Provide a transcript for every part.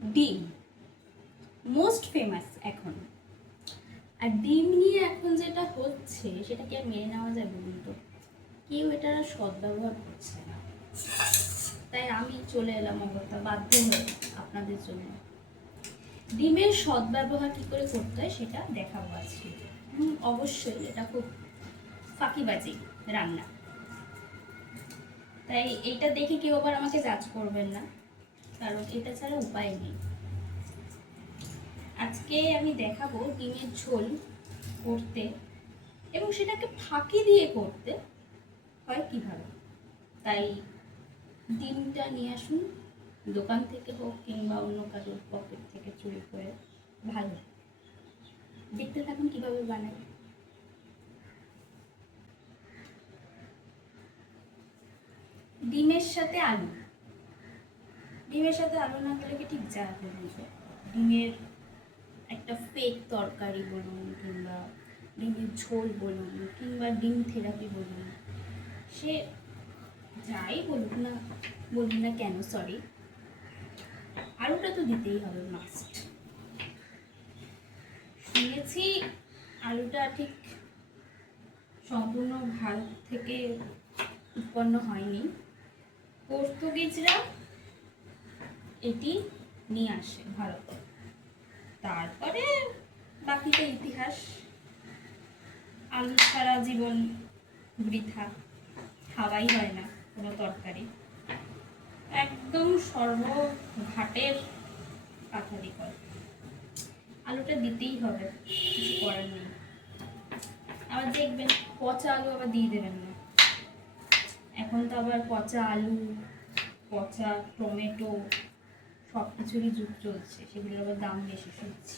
ডিম most famous এখন। আর ডিম নিয়ে এখন যেটা হচ্ছে সেটা কি আর মেনে নেওয়া যায় বলুন তো? কেউ এটার সদ্ব্যবহার করছে না, তাই আমি চলে এলাম অগত্যা বাধ্য হয়ে আপনাদের জন্য ডিমের সদ্ব্যবহার কী করে করতে হয় সেটা দেখাবো আজকে। অবশ্যই এটা খুব ফাঁকিবাজি রান্না, তাই এইটা দেখে কেউ আবার আমাকে জাজ করবেন না, কারণ এটা ছাড়া উপায় নেই। আজকে আমি দেখাবো ডিমের ঝোল করতে, এবং সেটাকে ফাঁকি দিয়ে করতে হয় কীভাবে। তাই ডিমটা নিয়ে আসুন, দোকান থেকে হোক কিংবা অন্য কারোর পকেট থেকে চুরি করে। ভালো দেখতে থাকুন কীভাবে বানাই। ডিমের সাথে আলু, ডিমের সাথে আলু না খেলে কি ঠিক যায় বলুন? ডিমের একটা ফেক তরকারি বলুন, কিংবা ডিমের ঝোল বলুন, কিংবা ডিম থেরাপি বলুন, সে যাই বলুন না কেন, সরি, আলুটা তো দিতেই হবে মাস্ট। শুনেছি আলুটা ঠিক সম্পূর্ণ ভারত থেকে উৎপন্ন হয়নি, পর্তুগিজরা এটি নিয়ে আসে ভারতে, তারপরে বাকিটা ইতিহাস। আলু ছাড়া জীবন বৃথা, খাওয়াই হয় না কোনো তরকারি, একদম সর্বঘাটের কাঠারি কর। আলুটা দিতেই হবে, কিছু করার নেই। আবার দেখবেন পচা আলু আবার দিয়ে দেবেন না, এখন তো আবার পচা আলু, পচা টমেটো সব কিছুরই যুগ চলছে, সেগুলোর আবার দাম বেশি শুনছি।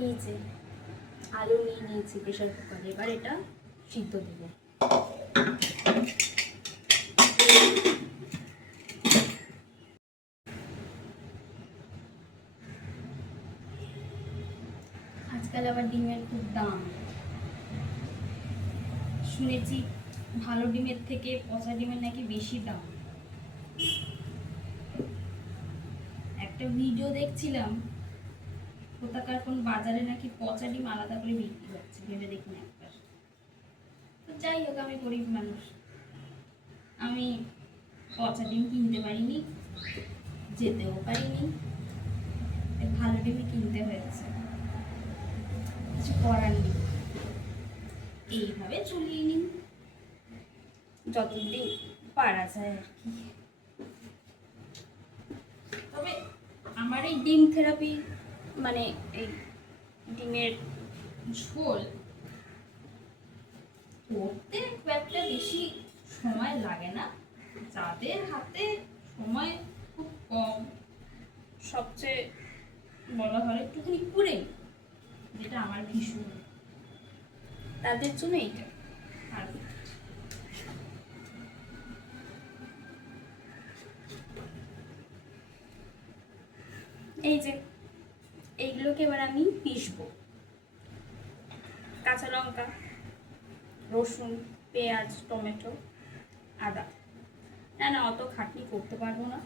এই যে আলু নিয়ে নিয়েছি প্রেশার কুকারে, এবার এটা সিদ্ধ দেবো। আজকাল আবার ডিমের খুব দাম, শুনেছি ভালো ডিমের থেকে পচা ডিমের নাকি বেশি দাম। একটা ভিডিও দেখছিলাম, কোথাকার কোন বাজারে নাকি পচা ডিম আলাদা করে বিক্রি হচ্ছে, ভেবে দেখুন একবার। তো যাই হোক, আমি গরিব মানুষ, আমি পচা ডিম কিনতে পারিনি, যেতেও পারিনি, ভালো ডিমই কিনতে হয়েছে, কিছু করার নেই, এইভাবে চলিয়ে নিন যতদিন পারা যায় আর কি। তবে আমার এই ডিম থেরাপি, মানে এই ডিমের ঝোল করতে খুব একটা বেশি সময় লাগে না। যাদের হাতে সময় খুব কম, সবচেয়ে বলা হয় একটুখানি কুড়ে, যেটা আমার ভীষণ, তাদের জন্য এইটা পারফেক্ট। এই যে এইগুলোকে এবার আমি পিষবো। কাঁচা লঙ্কা, রসুন, পেঁয়াজ, টমেটো, আদা। না অত খাটনি করতে পারবো না,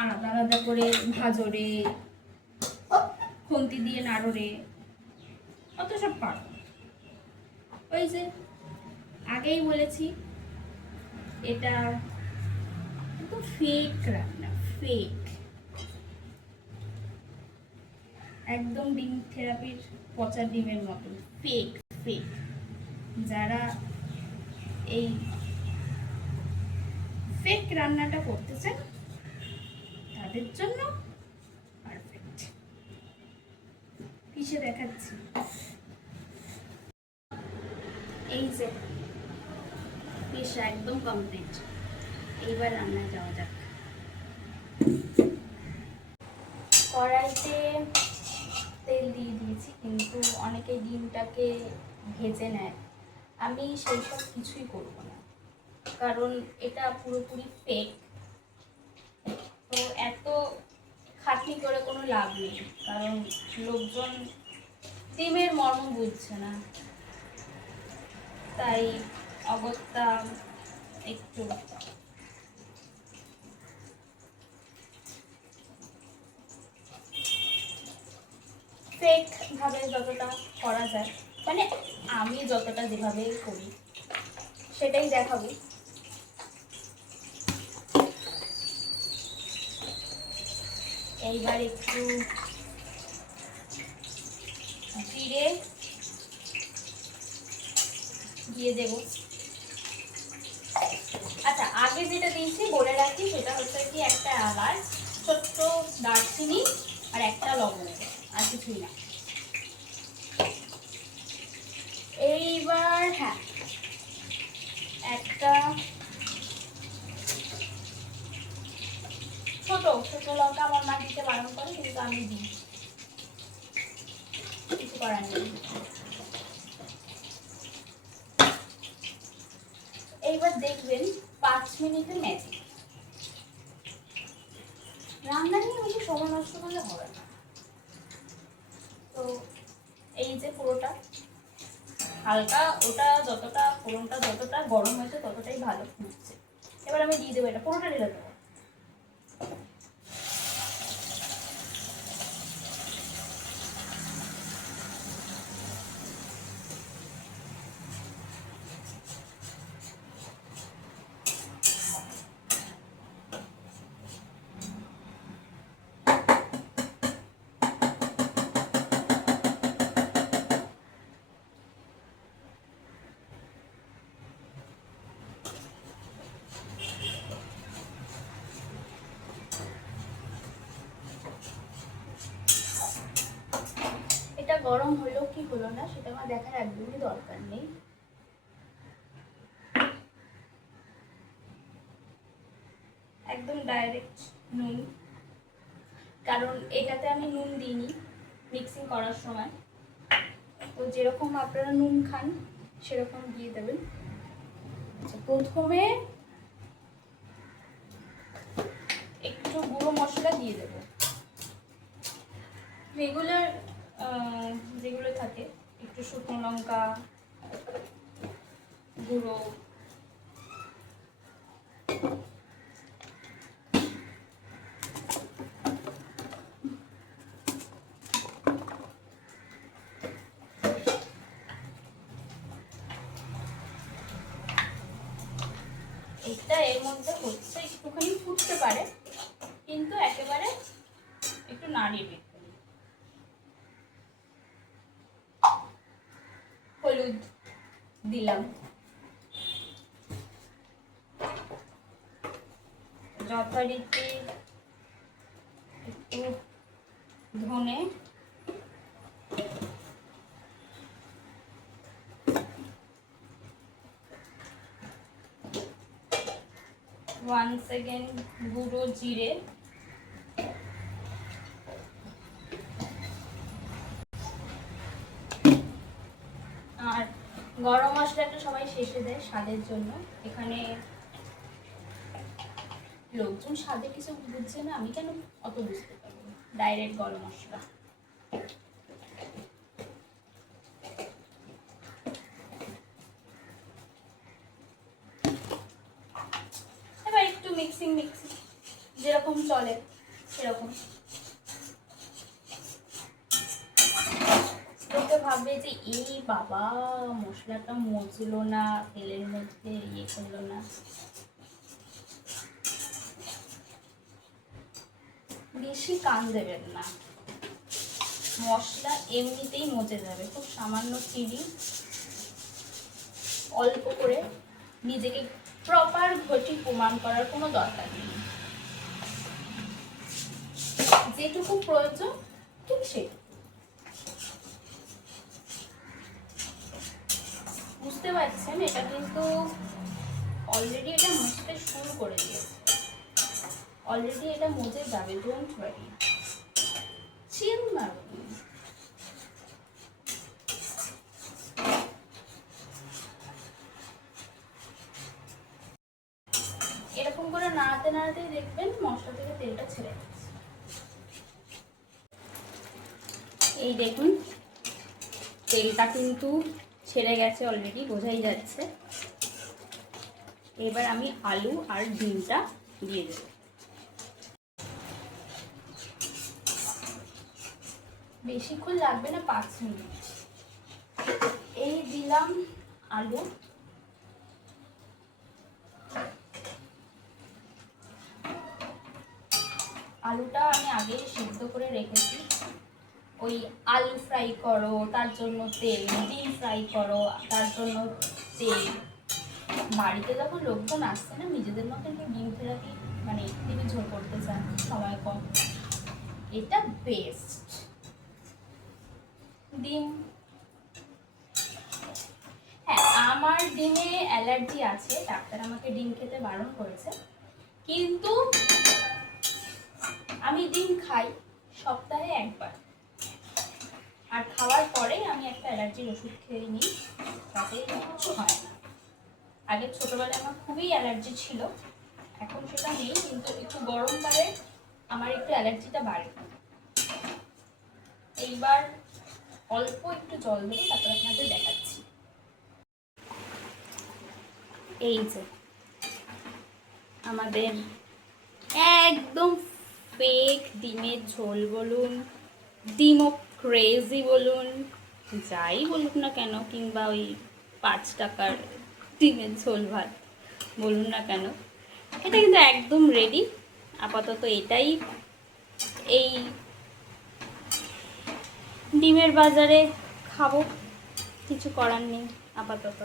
আলাদা আলাদা করে ভাজরে, খুন্তি দিয়ে নাড়রে, অত সব পারবো। ওই যে আগেই বলেছি, এটা কিন্তু ফেক রান্না, ফেক, একদম ডিম থেরাপির পচা ডিমের মতো ফেক ফেক। যারা এই ফেক রান্নাটা করতে চান তাদের জন্য পারফেক্ট। পিষে দেখাচ্ছি। এই যে পিষা একদম কমপ্লিট, এইবার রান্নায় যাওয়া যাক। কড়াইতে তেল দিয়ে দিয়েছি, কিন্তু অনেকে ডিমটাকে ভেজে নেয়, আমি সেই সব কিছুই করব না, কারণ এটা পুরোপুরি ফেক। তো এত খাটনি করে কোনো লাভ নেই, কারণ লোকজন ডিমের মর্ম বুঝছে না, তাই অগত্যা একটু ফেক ভাবে যতটা করা যায়, মানে আমি যতটা যেভাবে করি সেটাই দেখাবো। এইবার একটু জিরে দিয়ে দেব। আচ্ছা, আগে যেটা দিয়েছি বলে রাখি, সেটা হচ্ছে কি একটা এলাচ, ছোট্ট দারচিনি আর একটা লবঙ্গ, আর কিছুই না। এইবার হ্যাঁ, একটা ছোট ছোট লঙ্কা আমার মা দিতে বারণ করে, কিন্তু আমি দিই, কিছু করার নেই। এইবার দেখবেন 5 মিনিটের ম্যাজিক। রান্না নিয়ে বেশি সময় নষ্ট করলে হবে না। তো এই যে পুরোটা হালকা, ওটা যতটা ফোড়নটা যতটা গরম হয়েছে ততটাই ভালো ফুটছে। এবার আমি দিয়ে দেবো, এটা পুরোটা ঢেলে দেবো। এটা গরম হলো কি হলো না সেটা আমার দেখার একদমই দরকার নেই। একদম ডাইরেক্ট নুন, কারণ এটাতে আমি নুন দিইনি মিক্সিং করার সময়। তো যেরকম আপনারা নুন খান সেরকম দিয়ে দেবেন। আচ্ছা, প্রথমে একটু গুঁড়ো মশলা দিয়ে দেবো, রেগুলার যেগুলো থাকে, একটু শুকনো লঙ্কা গুঁড়ো, এটা এর মধ্যে হচ্ছে একটুখানি ফুটতে পারে, কিন্তু একেবারে একটু নাড়িয়ে দিতে। হলুদ দিলাম, যথারীতি একটু ধনে, ওয়ান্স এগেন গুঁড়ো জিরে, আর গরম মশলাটা সবাই শেষে দেয় স্বাদের জন্য। এখানে লোকজন স্বাদে কিছু বুঝছে না, আমি কেন অত বুঝতে পারবো। ডাইরেক্ট গরম মশলা, এবার একটু মিক্সিং যেরকম চলে সেরকম। ভাববে যে এই বাবা মশলাটা মজলো না, তেলের মধ্যে ইয়ে করলো না। বেশি কান দেবেন না, মশলা এমনিতেই মজে যাবে। খুব সামান্য চিনি, অল্প করে, নিজেকে প্রপার ঘটি প্রমাণ করার কোনো দরকার নেই। যেটুকু প্রয়োজন ঠিক সেটুকু। বুঝতে পারছেন, এটা কিন্তু অলরেডি এটা মুছতে শুরু করে দিয়েছে, অলরেডি এটা মজে যাবে। ডোন্ট ওয়ারি, চিল মারুন। এরকম করে নাড়াতে নাড়াতেই দেখবেন মশলা থেকে তেলটা ছেড়ে যাচ্ছে। এই দেখুন তেলটা কিন্তু ছেড়ে গেছে অলরেডি, বোঝাই যাচ্ছে। এবার আমি আলু আর ডিমটা দিয়ে দেবো। বেশিক্ষণ লাগবে না, 5 মিনিট। এই দিলাম আলু, আলুটা আমি আগে সিদ্ধ করে রেখেছি। ওই আলু ফ্রাই করো তার জন্য তেল, ডিম ফ্রাই করো তার জন্য তেল। বাড়িতে যখন লোকজন আসছে না, নিজেদের মতো একটু ডিম থেরাপি মানে ডিমের ঝোল করতে চান, সময় কম, এটা বেস্ট। ডিম, হ্যাঁ আমার ডিমে অ্যালার্জি আছে, ডাক্তার আমাকে ডিম খেতে বারণ করেছে, কিন্তু আমি ডিম খাই সপ্তাহে একবার। আর খাওয়ার পরেই আমি একটা অ্যালার্জির ওষুধ খেয়ে নিই, তাতে কিছু হয় না। আগে ছোটোবেলায় আমার খুবই অ্যালার্জি ছিল, এখন সেটা নেই, কিন্তু একটু গরমকালে আমার একটু অ্যালার্জিটা বাড়ে। এইবার অল্প একটু জল দেবো, তারপর আপনাদের দেখাচ্ছি। এই যে আমাদের একদম ফেক ডিমের ঝোল বলুন, ডিমও ক্রেজি বলুন, যাই বলুন না কেন, কিংবা ওই 5 টাকার ডিমের ঝোল ভাত বলুন না কেন, এটা কিন্তু একদম রেডি। আপাতত এটাই এই ডিমের বাজারে খাবো, কিছু করার নেই আপাতত।